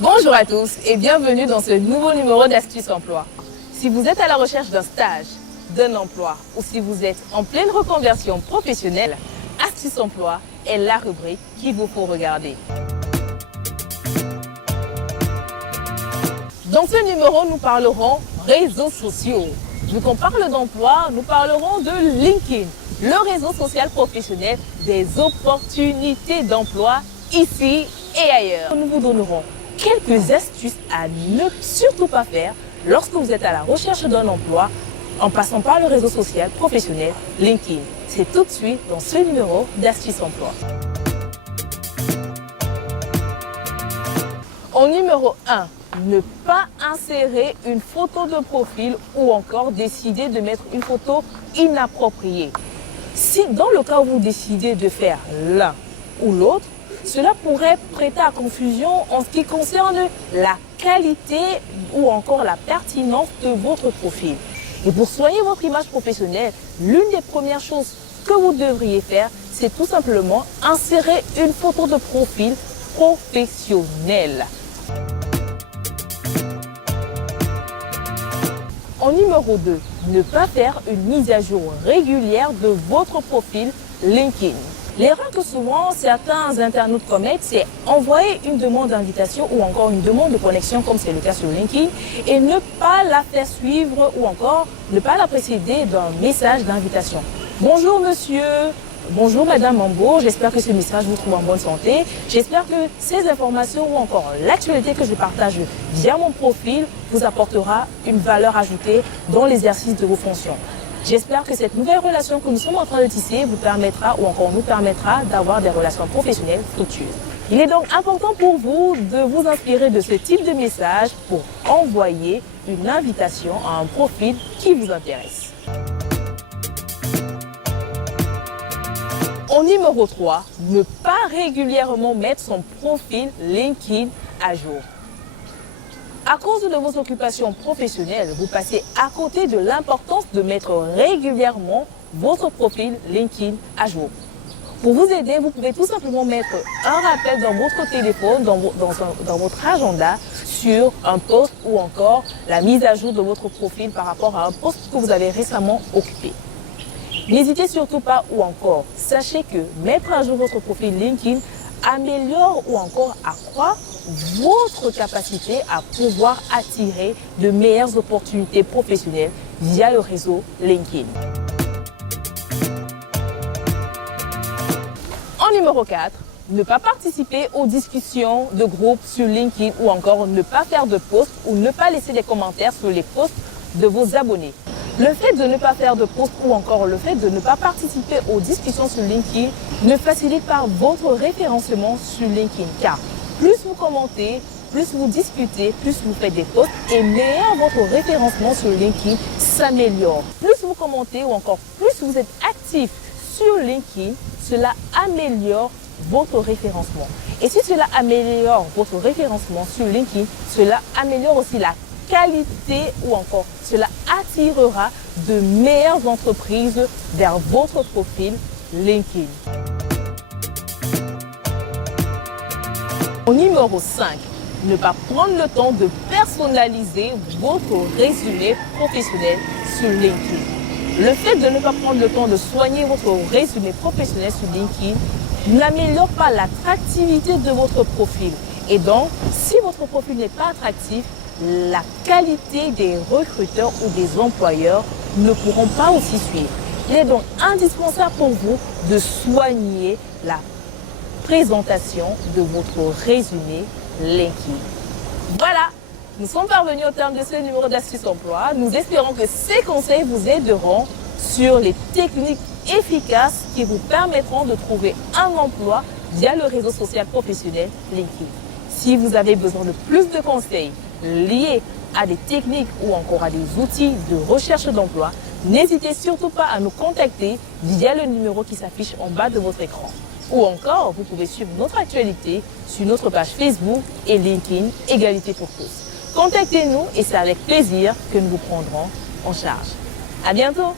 Bonjour à tous et bienvenue dans ce nouveau numéro d'Astuces Emploi. Si vous êtes à la recherche d'un stage, d'un emploi ou si vous êtes en pleine reconversion professionnelle, Astuces Emploi est la rubrique qu'il vous faut regarder. Dans ce numéro, nous parlerons réseaux sociaux. Vu qu'on parle d'emploi, nous parlerons de LinkedIn, le réseau social professionnel des opportunités d'emploi ici et ailleurs. Nous vous donnerons quelques astuces à ne surtout pas faire lorsque vous êtes à la recherche d'un emploi en passant par le réseau social professionnel LinkedIn. C'est tout de suite dans ce numéro d'Astuces Emploi. Au numéro 1, ne pas insérer une photo de profil ou encore décider de mettre une photo inappropriée. Si dans le cas où vous décidez de faire l'un ou l'autre, cela pourrait prêter à confusion en ce qui concerne la qualité ou encore la pertinence de votre profil. Et pour soigner votre image professionnelle, l'une des premières choses que vous devriez faire, c'est tout simplement insérer une photo de profil professionnelle. En numéro 2, ne pas faire une mise à jour régulière de votre profil LinkedIn. L'erreur que souvent certains internautes commettent, c'est envoyer une demande d'invitation ou encore une demande de connexion, comme c'est le cas sur LinkedIn, et ne pas la faire suivre ou encore ne pas la précéder d'un message d'invitation. Bonjour monsieur, bonjour madame Mambo, j'espère que ce message vous trouve en bonne santé. J'espère que ces informations ou encore l'actualité que je partage via mon profil vous apportera une valeur ajoutée dans l'exercice de vos fonctions. J'espère que cette nouvelle relation que nous sommes en train de tisser vous permettra ou encore nous permettra d'avoir des relations professionnelles fructueuses. Il est donc important pour vous de vous inspirer de ce type de message pour envoyer une invitation à un profil qui vous intéresse. En numéro 3, ne pas régulièrement mettre son profil LinkedIn à jour. À cause de vos occupations professionnelles, vous passez à côté de l'importance de mettre régulièrement votre profil LinkedIn à jour. Pour vous aider, vous pouvez tout simplement mettre un rappel dans votre téléphone, dans votre agenda, sur un post ou encore la mise à jour de votre profil par rapport à un post que vous avez récemment occupé. N'hésitez surtout pas ou encore, sachez que mettre à jour votre profil LinkedIn améliore ou encore accroît votre capacité à pouvoir attirer de meilleures opportunités professionnelles via le réseau LinkedIn. En numéro 4, ne pas participer aux discussions de groupe sur LinkedIn ou encore ne pas faire de posts ou ne pas laisser des commentaires sur les posts de vos abonnés. Le fait de ne pas faire de posts ou encore le fait de ne pas participer aux discussions sur LinkedIn ne facilite pas votre référencement sur LinkedIn car plus vous commentez, plus vous discutez, plus vous faites des posts et meilleur votre référencement sur LinkedIn s'améliore. Plus vous commentez ou encore plus vous êtes actif sur LinkedIn, cela améliore votre référencement. Et si cela améliore votre référencement sur LinkedIn, cela améliore aussi la qualité ou encore cela attirera de meilleures entreprises vers votre profil LinkedIn. Au numéro 5, ne pas prendre le temps de personnaliser votre résumé professionnel sur LinkedIn. Le fait de ne pas prendre le temps de soigner votre résumé professionnel sur LinkedIn n'améliore pas l'attractivité de votre profil. Et donc, si votre profil n'est pas attractif, la qualité des recruteurs ou des employeurs ne pourront pas aussi suivre. Il est donc indispensable pour vous de soigner la présentation de votre résumé LinkedIn. Voilà, nous sommes parvenus au terme de ce numéro d'Astuces Emploi. Nous espérons que ces conseils vous aideront sur les techniques efficaces qui vous permettront de trouver un emploi via le réseau social professionnel LinkedIn. Si vous avez besoin de plus de conseils liés à des techniques ou encore à des outils de recherche d'emploi, n'hésitez surtout pas à nous contacter via le numéro qui s'affiche en bas de votre écran. Ou encore, vous pouvez suivre notre actualité sur notre page Facebook et LinkedIn Égalité pour tous. Contactez-nous et c'est avec plaisir que nous vous prendrons en charge. À bientôt!